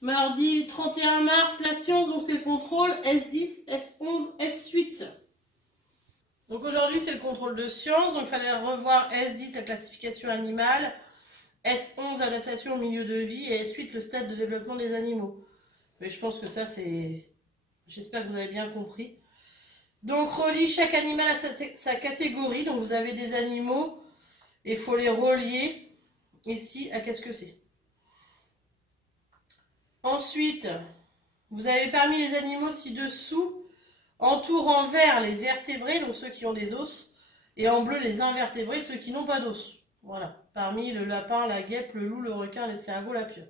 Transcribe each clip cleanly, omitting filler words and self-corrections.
Mardi 31 mars, la science, donc c'est le contrôle S10, S11, S8. Donc aujourd'hui c'est le contrôle de science, donc il fallait revoir S10, la classification animale, S11, l'adaptation au milieu de vie, et S8, le stade de développement des animaux. Mais je pense que ça c'est... J'espère que vous avez bien compris. Donc relie chaque animal à sa catégorie, donc vous avez des animaux, et il faut les relier ici à qu'est-ce que c'est. Ensuite, vous avez parmi les animaux ci-dessous, entoure en vert les vertébrés, donc ceux qui ont des os, et en bleu les invertébrés, ceux qui n'ont pas d'os. Voilà, parmi le lapin, la guêpe, le loup, le requin, l'escargot, la pieuvre.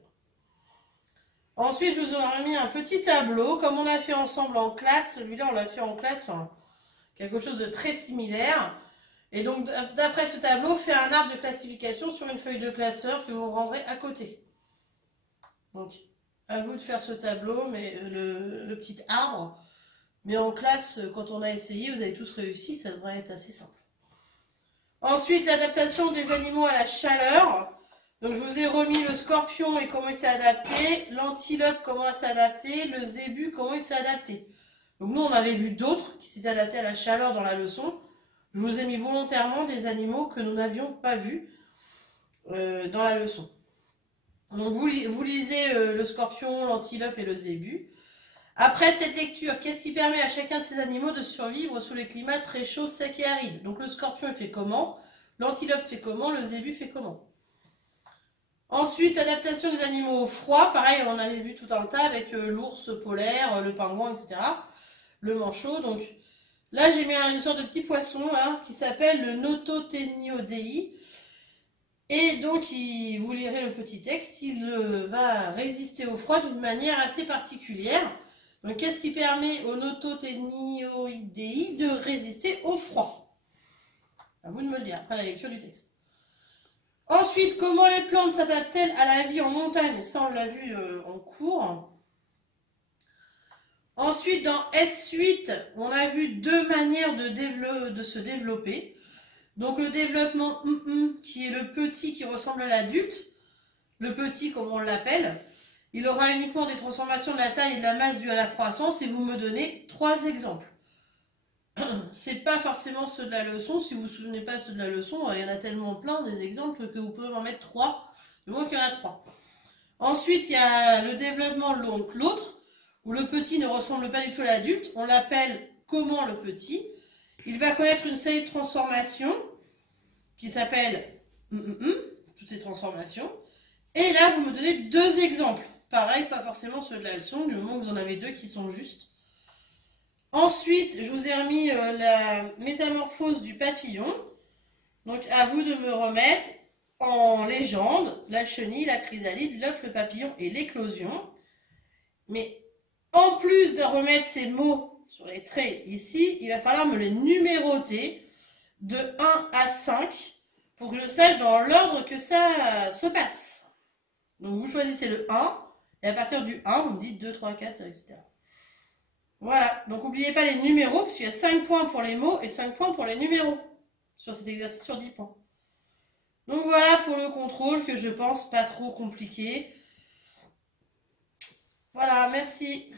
Ensuite, je vous aurais mis un petit tableau, comme on a fait ensemble en classe. Celui-là, on l'a fait en classe, enfin, quelque chose de très similaire. Et donc, d'après ce tableau, fait un arbre de classification sur une feuille de classeur que vous rendrez à côté. Donc, à vous de faire ce tableau, mais le petit arbre. Mais en classe, quand on a essayé, vous avez tous réussi, ça devrait être assez simple. Ensuite, l'adaptation des animaux à la chaleur. Donc, je vous ai remis le scorpion et comment il s'est adapté, l'antilope, comment il s'est adapté, le zébu, comment il s'est adapté. Donc, nous, on avait vu d'autres qui s'étaient adaptés à la chaleur dans la leçon. Je vous ai mis volontairement des animaux que nous n'avions pas vus dans la leçon. Donc, vous lisez le scorpion, l'antilope et le zébu. Après cette lecture, qu'est-ce qui permet à chacun de ces animaux de survivre sous les climats très chauds, secs et arides? Donc le scorpion il fait comment? L'antilope fait comment? Le zébu fait comment? Ensuite, adaptation des animaux au froid. Pareil, on avait vu tout un tas avec l'ours polaire, le pingouin, etc. Le manchot. Donc là, j'ai mis une sorte de petit poisson hein, qui s'appelle le Nototheniodei. Et donc, vous lirez le petit texte, il va résister au froid d'une manière assez particulière. Donc, qu'est-ce qui permet au Nototheniodei de résister au froid? À vous de me le dire après la lecture du texte. Ensuite, comment les plantes s'adaptent-elles à la vie en montagne? Ça, on l'a vu en cours. Ensuite, dans S8, on a vu deux manières de se développer. Donc, le développement qui est le petit qui ressemble à l'adulte. Le petit, comme on l'appelle. Il aura uniquement des transformations de la taille et de la masse dues à la croissance et vous me donnez 3 exemples. C'est pas forcément ceux de la leçon, si vous vous souvenez pas ceux de la leçon, il y en a tellement plein des exemples que vous pouvez en mettre 3, du moins qu'il y en a 3. Ensuite, il y a le développement de l'autre, où le petit ne ressemble pas du tout à l'adulte, on l'appelle comment le petit. Il va connaître une série de transformations qui s'appelle toutes ces transformations. Et là, vous me donnez 2 exemples. Pareil, pas forcément ceux de la leçon, du moment que vous en avez 2 qui sont justes. Ensuite, je vous ai remis la métamorphose du papillon. Donc, à vous de me remettre en légende la chenille, la chrysalide, l'œuf, le papillon et l'éclosion. Mais en plus de remettre ces mots sur les traits ici, il va falloir me les numéroter de 1 à 5 pour que je sache dans l'ordre que ça se passe. Donc, vous choisissez le 1 et à partir du 1, vous me dites 2, 3, 4, etc. Voilà, donc n'oubliez pas les numéros, parce qu'il y a 5 points pour les mots et 5 points pour les numéros sur cet exercice sur 10 points. Donc voilà pour le contrôle que je pense pas trop compliqué. Voilà, merci.